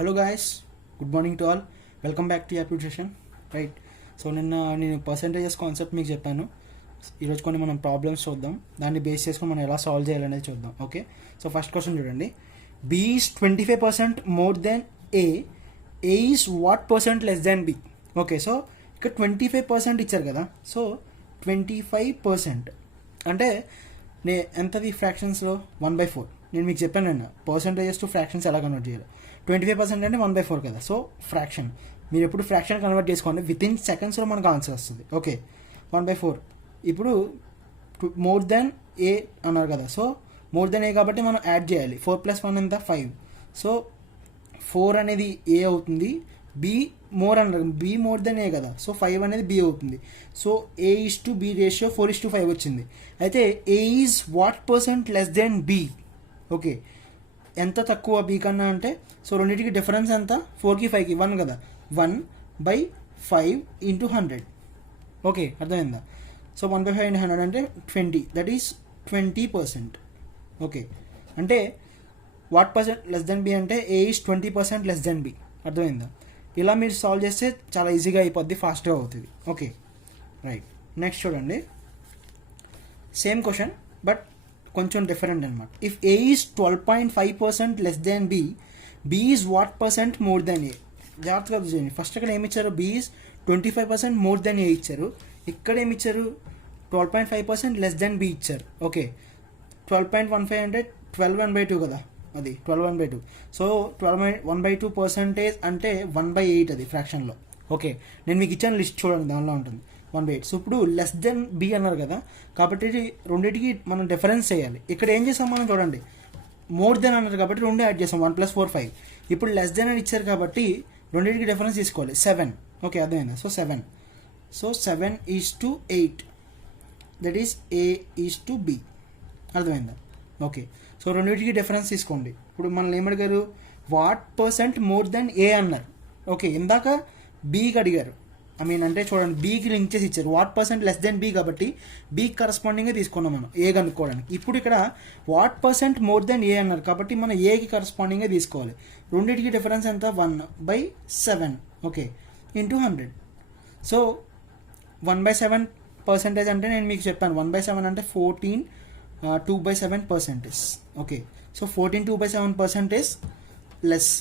Hello guys, good morning to all. Welcome back to Aptitude session. Right. So నేను percentages concept మీకు చెప్పాను. ఈరోజు కొన్ని మనం ప్రాబ్లమ్స్ చూద్దాం, దాన్ని బేస్ చేసుకొని మనం ఎలా సాల్వ్ చేయాలనేది చూద్దాం. ఓకే, సో ఫస్ట్ క్వశ్చన్ చూడండి. B is 25% more then A is what percent less then B. Okay, so ఇక్కడ 25% ఇచ్చారు కదా. సో 25% అంటే ఎంతది ఫ్రాక్షన్స్లో 1/4. నేను మీకు చెప్పాను అన్న పర్సంటేజెస్ టు ఫ్రాక్షన్స్ ఎలా కన్వర్ట్ చేయాలి. 25% అంటే 1/4 కదా. సో ఫ్రాక్షన్ మీరు ఎప్పుడు ఫ్రాక్షన్ కన్వర్ట్ చేసుకోండి, విత్ ఇన్ సెకండ్స్లో మనకు ఆన్సర్ వస్తుంది. ఓకే, 1/4. ఇప్పుడు మోర్ దెన్ ఏ అన్నారు కదా. సో మోర్ దెన్ ఏ కాబట్టి మనం యాడ్ చేయాలి. 4 + 1 ఎంత 5. సో 4 అనేది ఏ అవుతుంది, బి మోర్ అన్నారు, బి మోర్ దెన్ ఏ కదా. సో 5 అనేది బి అవుతుంది. సో A/B రేషియో 4:5 వచ్చింది. అయితే A is what percent less than B. Okay, ఎంత తక్కువ బి కన్నా అంటే, సో రెండింటికి డిఫరెన్స్ ఎంత, 4కి 5కి 1 కదా. 1/5 × 100. ఓకే, అర్థమైందా. సో 1/5 × 100 అంటే 20, దట్ ఈస్ 20%. ఓకే, అంటే what percent less than B అంటే A is 20% less than B. అర్థమైందా. ఇలా మీరు సాల్వ్ చేస్తే చాలా ఈజీగా అయిపోద్ది, ఫాస్ట్గా అవుతుంది. Okay, right. నెక్స్ట్ చూడండి, సేమ్ క్వశ్చన్ బట్ కొంచెం డిఫరెంట్ అనమాట. If A is 12.5% less than B, B is what percent more than A. జాగ్రత్తగా చూడండి. ఫస్ట్ ఇక్కడ ఏమి ఇచ్చారు, B is 25% more than A ఇచ్చారు. ఇక్కడ ఏమి ఇచ్చారు, 12.5% లెస్ దెన్ బి ఇచ్చారు. ఓకే, 12.15 అంటే 12/2 కదా, అది 12/2. సో 12/1/2% అంటే 1/8 అది ఫ్రాక్షన్లో. ఓకే, నేను మీకు ఇచ్చాను లిస్ట్ చూడండి, దానిలో ఉంటుంది 1/8. సో ఇప్పుడు లెస్ దెన్ బి అన్నారు కదా, కాబట్టి రెండింటికి మనం డిఫరెన్స్ చేయాలి. ఇక్కడ ఏం చేసాం మనం చూడండి, మోర్ దెన్ అన్నారు కాబట్టి 2 యాడ్ చేసాం, 1 + 4 5. ఇప్పుడు లెస్ దెన్ అని ఇచ్చారు కాబట్టి రెండింటికి డిఫరెన్స్ తీసుకోవాలి, 7. ఓకే, అర్థమైందా. So 7. So 7:8, that is A/B. అర్థమైందా. ఓకే, సో రెండింటికి డిఫరెన్స్ తీసుకోండి. ఇప్పుడు మనల్ని ఏమడిగారు, what percent more than A అన్నారు. ఓకే, ఇందాక బీకి అడిగారు, అంటే చూడండి, బీకి లింక్ చేసి ఇచ్చారు. What percent less than B కాబట్టి బీకి కరస్పాండింగ్గా తీసుకున్నాం మనం ఏ కనుక్కోవడానికి. ఇప్పుడు ఇక్కడ what percent more than A అన్నారు కాబట్టి మనం ఏకి కరస్పాండింగ్గా తీసుకోవాలి. రెండింటికి డిఫరెన్స్ ఎంత, 1/7. ఓకే, × 100. సో 1/7% అంటే నేను మీకు చెప్పాను, 1/7 అంటే 14 2/7%. Okay, so 14 2/7% less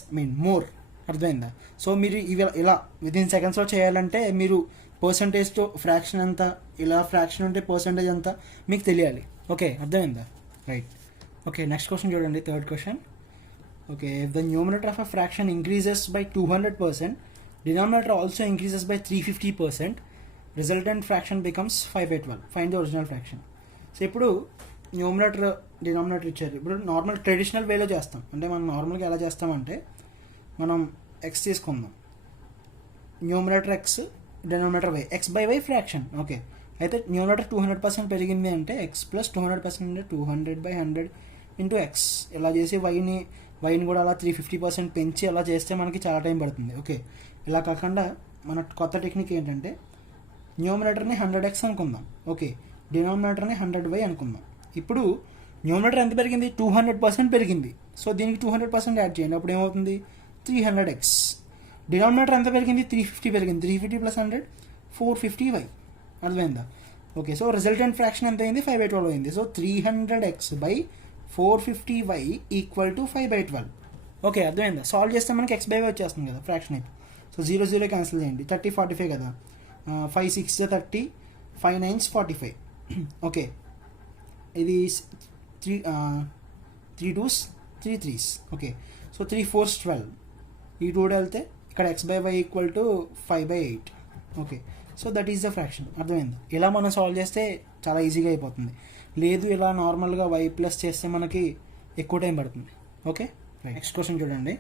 more. అర్థమైందా. సో మీరు ఇవి ఇలా వితిన్ సెకండ్స్లో చేయాలంటే మీరు పర్సంటేజ్ టు ఫ్రాక్షన్ ఎంత, ఇలా ఫ్రాక్షన్ ఉంటే పర్సంటేజ్ ఎంత మీకు తెలియాలి. ఓకే, అర్థమైందా. రైట్. ఓకే, నెక్స్ట్ క్వశ్చన్ చూడండి, third question. Okay, if the numerator of a fraction increases by 200%, denominator also increases by 350%, resultant fraction becomes 5/12. Find the original fraction. So ఇప్పుడు numerator denominator ఇచ్చారు. ఇప్పుడు normal traditional వేలో చేస్తాం. అంటే మనం నార్మల్గా ఎలా చేస్తామంటే, మనం ఎక్స్ తీసుకుందాం, numerator X, denominator Y, x/y fraction. Okay, అయితే న్యూమరేటర్ 200% పెరిగింది అంటే x + 200% అంటే 200/100 × x. ఇలా చేసి వైని కూడా అలా 350% పెంచి అలా చేస్తే మనకి చాలా టైం పడుతుంది. ఓకే, ఇలా కాకుండా మన కొత్త టెక్నిక్ ఏంటంటే, న్యూమరేటర్ని 100x అనుకుందాం. ఓకే, డినామినేటర్ని 100y అనుకుందాం. ఇప్పుడు న్యూమరేటర్ ఎంత పెరిగింది, 200% పెరిగింది. సో దీనికి 200% యాడ్ చేయండి, అప్పుడు ఏమవుతుంది, 300x. డినామినేటర్ ఎంత పెరిగింది, 350 పెరిగింది. 350 + 100 450y. అర్థమైందా. ఓకే, సో రిజల్టెంట్ ఫ్రాక్షన్ ఎంత అయింది, 5/12 అయింది. So 300x/450y = 5/12. ఓకే, అర్థమైందా. సాల్వ్ చేస్తే మనకి x/y వచ్చేస్తుంది కదా ఫ్రాక్షన్ అయితే. సో 0 0 క్యాన్సిల్ చేయండి, 30 45 కదా. 5 6 30, 5 9 45. ఓకే, ఇది 3 2s 3 3s. Okay, so 3 4s 12. ఈ 2 వెళ్తే ఇక్కడ x/y = 5/8. Okay, so that is the fraction. అర్థమైంది. ఇలా మనం సాల్వ్ చేస్తే చాలా ఈజీగా అయిపోతుంది. లేదు ఇలా నార్మల్గా y ప్లస్ చేస్తే మనకి ఎక్కువ టైం పడుతుంది. ఓకే, నెక్స్ట్ క్వశ్చన్ చూడండి.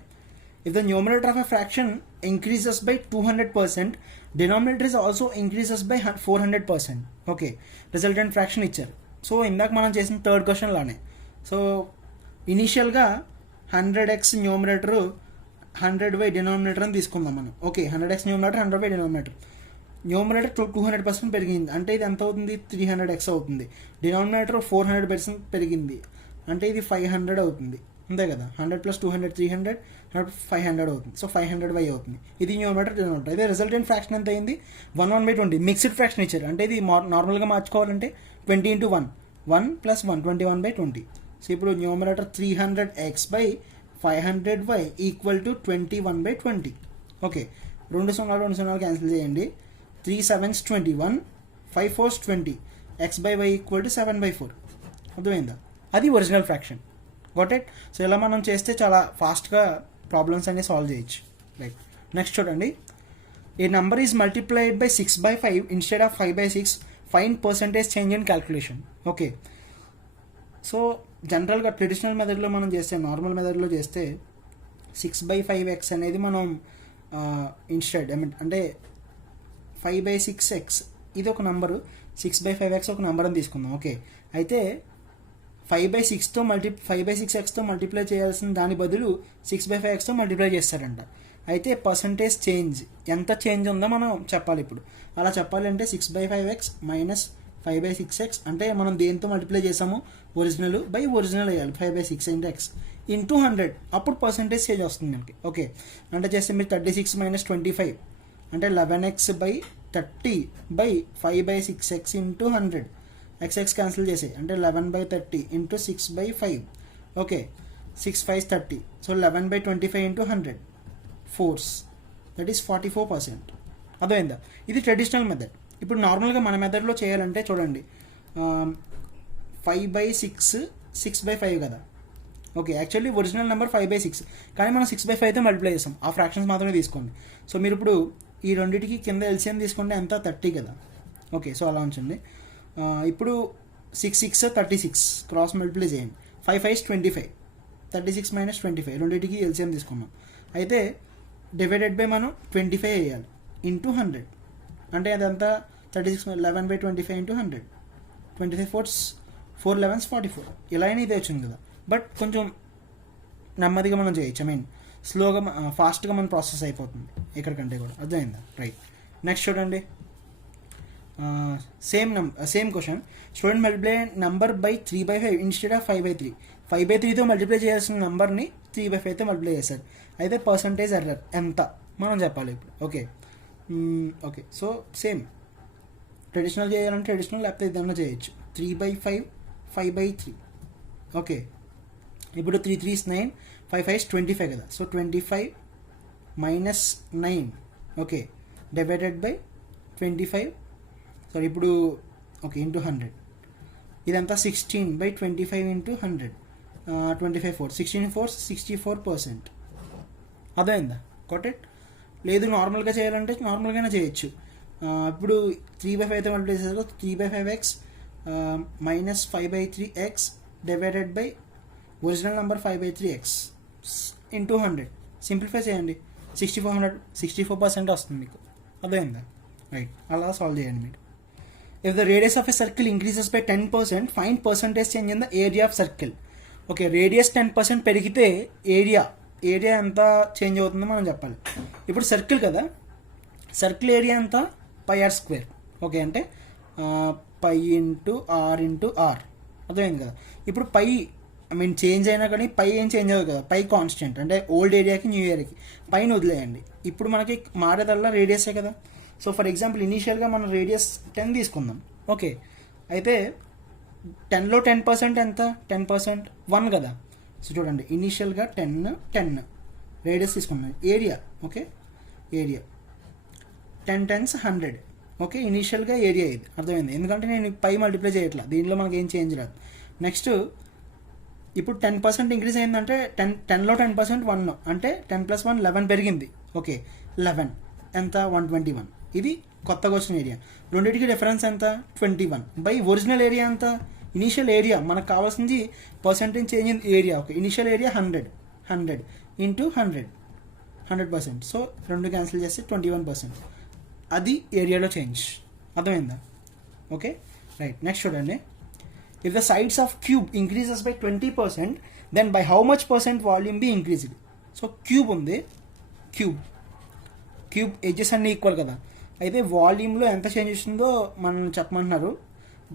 If the numerator of a fraction increases by 200%, denominator is also increases by 400%. Okay, resultant fraction ఇచ్చారు. సో ఇందాక మనం చేసిన థర్డ్ క్వశ్చన్ లానే. సో ఇనీషియల్గా 100x న్యూమరేటర్ 100y డినామినేటర్ అని తీసుకుందాం మనం. Okay, 100x numerator 100y denominator. Numerator 200% పెరిగింది అంటే ఇది ఎంత అవుతుంది, 300x అవుతుంది. డినామినేటర్ 400% పెరిగింది అంటే ఇది 500 అవుతుంది. అంతే కదా. 100 + 200 300, 500 అవుతుంది. సో 500y అవుతుంది. ఇది న్యూమరేటర్ డినామినేటర్. అయితే రిజల్టెంట్ ఫ్రాక్షన్ ఎంత అయింది? 1/20. మిక్స్డ్ ఫ్రాక్షన్ ఇచ్చారు, అంటే ఇది నార్మల్గా మార్చుకోవాలంటే 20 × 1 1 + 1 21/20. సో ఇప్పుడు numerator 300x / 500y = 21/20. Okay, 2 0 cancel చేయండి. 3 7s 21, 5 4s 20, x/y = 7/4. అర్థమైందా? అది original fraction. Got it. So ఇలా మనం చేస్తే చాలా ఫాస్ట్గా ప్రాబ్లమ్స్ అన్ని సాల్వ్ చేయొచ్చు. రైట్, నెక్స్ట్ చూడండి. A number is multiplied by 6/5 instead of 5/6. Find percentage change in calculation. Okay, so జనరల్గా ట్రెడిషనల్ మెథడ్లో మనం చేస్తే, నార్మల్ మెథడ్లో చేస్తే 6/5x అనేది మనం ఇన్స్టెడ్ అంటే 5/6x ఇది ఒక నంబరు, 6/5x ఒక నెంబర్ అని తీసుకుందాం. ఓకే, అయితే 5/6xతో మల్టిప్లై చేయాల్సిన దాని బదులు 6/5xతో మల్టిప్లై చేస్తారంట. అయితే పర్సంటేజ్ చేంజ్ ఎంత చేంజ్ ఉందో మనం చెప్పాలి. ఇప్పుడు అలా చెప్పాలంటే 6/5x - 5/6x అంటే మనం దేంతో మల్టిప్లై చేసాము? ఒరిజినల్ బై ఒరిజినల్ వేయాలి. 5/6 × x × 100, అప్పుడు పర్సంటేజ్ చేంజ్ వస్తుంది మనకి. ఓకే, అంటే చేస్తే మీరు 36 - 25 అంటే 11x/30 / 5/6x × 100. x క్యాన్సిల్ చేసే అంటే 11/30 × 6/5. Okay, 6 5s 30. So 11/25 × 100 4s, that is 44%. అర్థమైందా? ఇది ట్రెడిషనల్ మెథడ్. ఇప్పుడు నార్మల్గా మన మెథడ్లో చేయాలంటే చూడండి, 5/6 6/5 కదా. ఓకే, యాక్చువల్లీ ఒరిజినల్ నెంబర్ 5/6, కానీ మనం 6/5తో మల్టిప్లై చేస్తాం. ఆ ఫ్రాక్షన్స్ మాత్రమే తీసుకోండి. సో మీరు ఇప్పుడు ఈ రెండింటికి కింద ఎల్సిఎం తీసుకుంటే ఎంత? 30 కదా. ఓకే, సో అలా ఉంచండి. ఇప్పుడు 6 6 36 క్రాస్ మల్టిప్లై చేయండి. 5 5s 25, 36 - 25 రెండింటికి ఎల్సిఎం తీసుకున్నాం. అయితే డివైడెడ్ బై మనం 25 వేయాలి ఇంటూ 100. అంటే అదంతా 36 11/25 × 100. 25 4s 4 11s 44. ఇలా అయినా ఇదే వచ్చింది కదా. బట్ కొంచెం నెమ్మదిగా మనం చేయొచ్చు. స్లోగా ఫాస్ట్గా మన ప్రాసెస్ అయిపోతుంది ఎక్కడికంటే కూడా. అర్థమైందా? రైట్, నెక్స్ట్ చూడండి. Same question. Student multiply number by 3/5 instead of 5/3. 5/3తో మల్టిప్లై చేయాల్సిన నెంబర్ని 3/5తో మల్టిప్లై చేశారు. అయితే పర్సంటేజ్ ఎర్రర్ ఎంత మనం చెప్పాలి ఇప్పుడు. ఓకే, సో సేమ్ ట్రెడిషనల్ చేయాలంటే ట్రెడిషనల్, లేకపోతే ఏదన్నా చేయొచ్చు. 3/5 5/3. ఓకే, ఇప్పుడు 3 3s 9, 5 5s 25 కదా. So 25 - 9. Okay, divided by 25. Sorry, ఇప్పుడు ఓకే ఇంటూ 100. ఇదంతా 16/25 × 100. 25 4 16 4 64%. అర్థమైందా? Got it. లేదు నార్మల్గా చేయాలంటే నార్మల్గానే చేయొచ్చు. ఇప్పుడు 3/5తో మల్టిప్లై చేశారు. 3/5x - 5/3x divided by original number 5/3x into 100. Simplify చేయండి. 64% వస్తుంది మీకు. అర్థమైందా? రైట్, అలా సాల్వ్ చేయండి మీరు. If the radius of a circle increases by 10%, find percentage change in the area of circle. Okay, radius 10% పెరిగితే ఏరియా ఎంత చేంజ్ అవుతుందో మనం చెప్పాలి. ఇప్పుడు సర్కిల్ కదా, సర్కిల్ ఏరియా ఎంత? πr². ఓకే, అంటే π × r × r. అర్థమైంది కదా. ఇప్పుడు పై చేంజ్ అయినా కానీ పై ఏం చేంజ్ అవ్వదు కదా. పై కాన్స్టెంట్, అంటే ఓల్డ్ ఏరియాకి న్యూ ఏరియాకి పైన వదిలేయండి. ఇప్పుడు మనకి మారేదల్లా రేడియసే కదా. సో ఫర్ ఎగ్జాంపుల్ ఇనీషియల్గా మనం రేడియస్ 10 తీసుకుందాం. ఓకే, అయితే 10లో 10% ఎంత? 10% 1 కదా. సో చూడండి, ఇనీషియల్గా 10 రేడియస్ తీసుకున్నాం. Area, okay, area 10 10s 100. Okay, ఇనీషియల్గా ఏరియా ఇది. అర్థమైంది? ఎందుకంటే నేను పై మల్టిప్లై చేయట్లా, దీనిలో మనకి ఏం చేంజ్ రాదు. నెక్స్ట్ ఇప్పుడు 10% ఇంక్రీజ్ అయిందంటే 10లో 10% 1, అంటే 10 + 1 11 పెరిగింది. ఓకే, 11 ఎంత? 121. ఇది కొత్తగా వచ్చిన ఏరియా. రెండింటికి డిఫరెన్స్ ఎంత? 21 బై ఒరిజినల్ ఏరియా ఎంత? ఇనీషియల్ ఏరియా మనకు కావాల్సింది percentage change in area. Okay, initial area 100 into 100%. So 2 cancel చేస్తే 21%. అది ఏరియాలో చేంజ్. అర్థమైందా? ఓకే, రైట్, నెక్స్ట్ చూడండి. If the sides of cube increases by 20%, then by how much % volume be increased. So cube ఉంది, cube edges అన్నీ equal కదా. అయితే వాల్యూమ్లో ఎంత చేంజ్ వస్తుందో మనం చెప్పమంటున్నారు.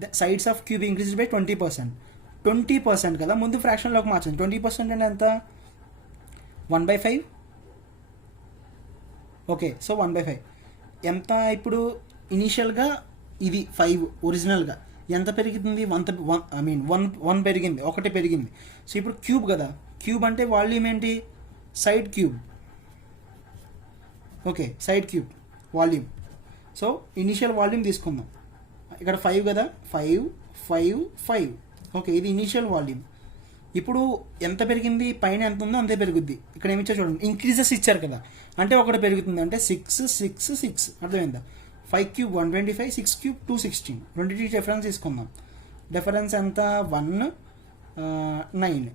The sides of cube increased by 20%. 20% కదా, ముందు ఫ్రాక్షన్లోకి మార్చండి. 20% అంటే ఎంత? 1/5. ఓకే, సో 1/5 ఎంత? ఇప్పుడు ఇనీషియల్గా ఇది 5 ఒరిజినల్గా ఎంత పెరుగుతుంది? 1 పెరిగింది, 1 పెరిగింది. సో ఇప్పుడు క్యూబ్ కదా, క్యూబ్ అంటే వాల్యూమ్ ఏంటి? Side cube. Okay, side cube volume. So initial volume తీసుకుందాం. ఇక్కడ 5 కదా, 5 5 5. ఓకే, ఇది ఇనీషియల్ వాల్యూమ్. ఇప్పుడు ఎంత పెరిగింది? పైన ఎంత ఉందో అంతే పెరుగుద్ది. ఇక్కడ ఏమి ఇచ్చారు చూడండి, ఇంక్రీజెస్ ఇచ్చారు కదా, అంటే 1 పెరుగుతుంది, అంటే 6 6 6. అర్థమైందా? 5 క్యూబ్ 125, 6 క్యూబ్ 216. రెండింటి డిఫరెన్స్ తీసుకుందాం. డిఫరెన్స్ ఎంత? 1 9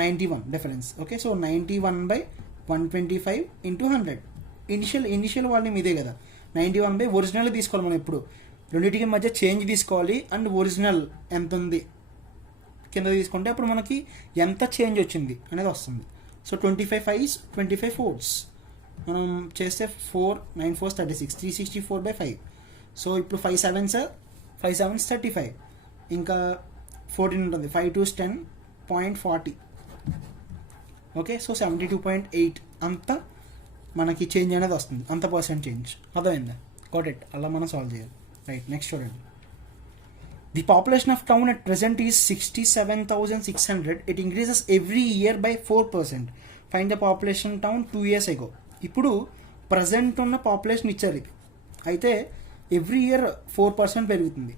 91 difference. Okay, so 91/125 into 100. Initial volume ఇదే కదా, 91 ఒరిజినల్ తీసుకోవాలి మనం. ఎప్పుడు రెండింటికి మధ్య చేంజ్ తీసుకోవాలి, అండ్ ఒరిజినల్ ఎంత ఉంది కింద తీసుకుంటే అప్పుడు మనకి ఎంత చేంజ్ వచ్చింది అనేది వస్తుంది. So 25 5s 25 4s. మనం చేస్తే 4 9 4s 36, 364/5. సో ఇప్పుడు 5 7s 35, ఇంకా 14 ఉంటుంది, 5 2s 10.40. ఓకే, సో 72.8 అంత మనకి చేంజ్ అనేది వస్తుంది, అంత పర్సెంట్ చేంజ్. అర్థమైందా? Got it. అలా మనం సాల్వ్ చేయాలి. రైట్, నెక్స్ట్ చూడండి. The population of town at present is 67,600. It increases every year by 4%. Find the population town 2 years ago. ఇప్పుడు ప్రజెంట్ ఉన్న పాపులేషన్ ఇచ్చారు ఇది. అయితే ఎవ్రీ ఇయర్ 4% పెరుగుతుంది.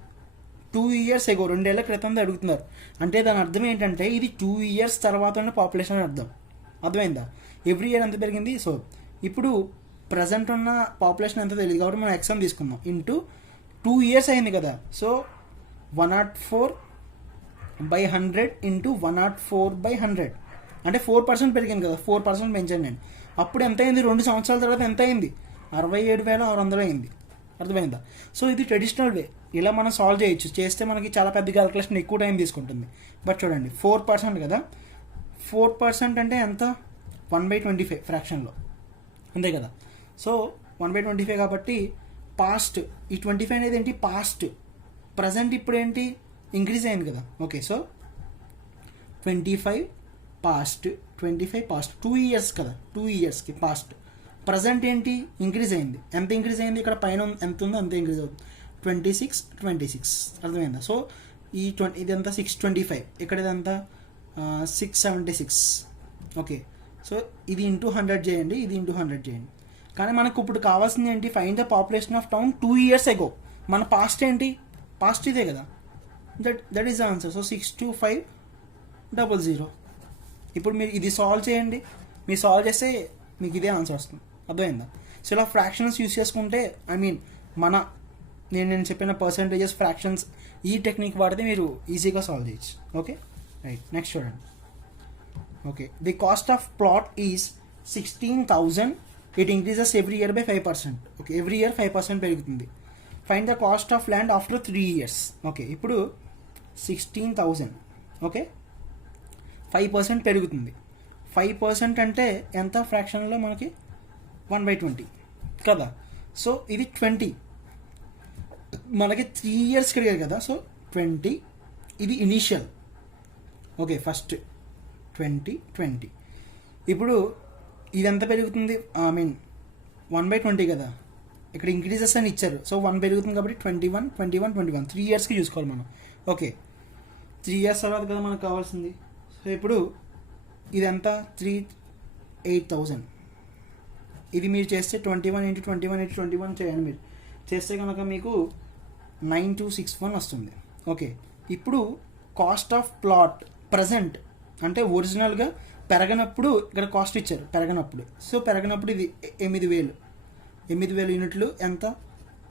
2 years ago 2 ఏళ్ల క్రితం అడుగుతున్నారు. అంటే దాని అర్థం ఏంటంటే ఇది 2 years తర్వాత ఉన్న పాపులేషన్ అర్థం. అర్థమైందా? ఎవ్రీ ఇయర్ ఎంత పెరిగింది. సో ఇప్పుడు ప్రజెంట్ ఉన్న పాపులేషన్ ఎంత తెలియదు కాబట్టి మనం ఎక్సామ్ తీసుకుందాం. ఇంటూ 2 years అయింది కదా, సో 104/100 ఇంటూ 104/100 అంటే 4% పెరిగింది కదా, 4% పెంచాను నేను. అప్పుడు ఎంత అయింది? 2 సంవత్సరాల తర్వాత ఎంత అయింది? 67,600 అయింది. అర్థమైందా? సో ఇది ట్రెడిషనల్ వే, ఇలా మనం సాల్వ్ చేయొచ్చు. చేస్తే మనకి చాలా పెద్ద క్యాలిక్యులేషన్, ఎక్కువ టైం తీసుకుంటుంది. బట్ చూడండి 4% కదా, 4% అంటే ఎంత? 1/25 ఫ్రాక్షన్లో, అంతే కదా. సో 1/25 కాబట్టి పాస్ట్, ఈ 25 అనేది ఏంటి? పాస్ట్. ప్రజెంట్ ఇప్పుడు ఏంటి? ఇంక్రీజ్ అయింది కదా. Okay, so 25 past, 25 past, 2 years కదా, 2 yearsకి పాస్ట్. ప్రజెంట్ ఏంటి? ఇంక్రీజ్ అయింది. ఎంత ఇంక్రీజ్ అయింది? ఇక్కడ పైన ఎంత ఉందో అంతే ఇంక్రీజ్ అవుతుంది. 26. అర్థమైందా? సో ఇదంతా 625, ఇక్కడ ఇదంతా 676. ఓకే, సో ఇది ఇంటూ 100 చేయండి, ఇది ఇంటూ 100 చేయండి. కానీ మనకు ఇప్పుడు కావాల్సింది ఏంటి? Find the population of town 2 years ago. మన పాస్ట్ ఏంటి? పాస్ట్ ఇదే కదా, that is the answer. So 62500. ఇప్పుడు మీరు ఇది సాల్వ్ చేయండి, మీరు సాల్వ్ చేస్తే మీకు ఇదే ఆన్సర్ వస్తుంది. అర్థమైందా? సో ఇలా ఫ్రాక్షన్స్ యూస్ చేసుకుంటే, నేను చెప్పిన పర్సంటేజెస్, ఫ్రాక్షన్స్, ఈ టెక్నిక్ వాడితే మీరు ఈజీగా సాల్వ్ చేయొచ్చు. ఓకే, రైట్, నెక్స్ట్ చూడండి. Okay, the cost of plot is 16,000. It increases every year by 5%. Okay, every year 5% పెరుగుతుంది. Find the cost of land after 3 years. Okay, ఇప్పుడు 16,000. ఓకే, 5% పెరుగుతుంది. 5% అంటే ఎంత ఫ్రాక్షన్లో మనకి? 1/20 కదా. సో ఇది 20, మనకి 3 years కలిగారు కదా, సో 20. ఇది ఇనీషియల్. Okay, first 20. ఇప్పుడు ఇది ఎంత పెరుగుతుంది? 1/20 కదా, ఇక్కడ ఇంక్రీజెస్ అని ఇచ్చారు. సో 1 పెరుగుతుంది కాబట్టి 21 3 yearsకి చూసుకోవాలి మనం. ఓకే, 3 years తర్వాత కదా మనకు కావాల్సింది. సో ఇప్పుడు ఇదంతా 8,000. ఇది మీరు చేస్తే 21 × 21 × 21 చేయండి. మీరు చేస్తే కనుక మీకు 9261 వస్తుంది. ఓకే, ఇప్పుడు కాస్ట్ ఆఫ్ ప్లాట్ ప్రజెంట్ అంటే ఒరిజినల్గా పెరగనప్పుడు ఇక్కడ కాస్ట్ ఇచ్చారు, పెరగనప్పుడు. సో పెరగనప్పుడు ఇది 8,000 యూనిట్లు ఎంత?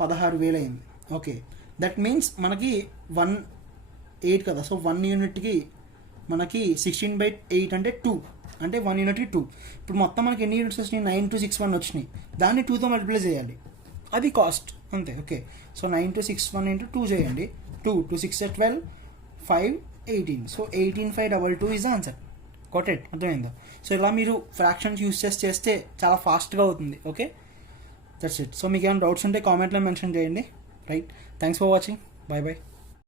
16,000 అయింది. ఓకే, దట్ మీన్స్ మనకి 1/8 కదా, సో 1 యూనిట్కి మనకి 16/8 అంటే 2, అంటే 1 యూనిట్కి 2. ఇప్పుడు మొత్తం మనకి ఎన్ని యూనిట్స్ వచ్చినాయి? 9261 వచ్చినాయి. దాన్ని 2తో మల్టిప్లై చేయాలి, అది కాస్ట్ అంతే. ఓకే, సో 9261 × 2 చేయండి. 2 2 6 12 5 18. So 18,522 is answer. Got it. అర్థమైందా? సో ఇలా మీరు ఫ్రాక్షన్స్ యూస్ చేస్తే చాలా ఫాస్ట్గా అవుతుంది. Okay, that's it. సో మీకు ఏమైనా డౌట్స్ ఉంటే కామెంట్లో మెన్షన్ చేయండి. Right, thanks for watching. Bye.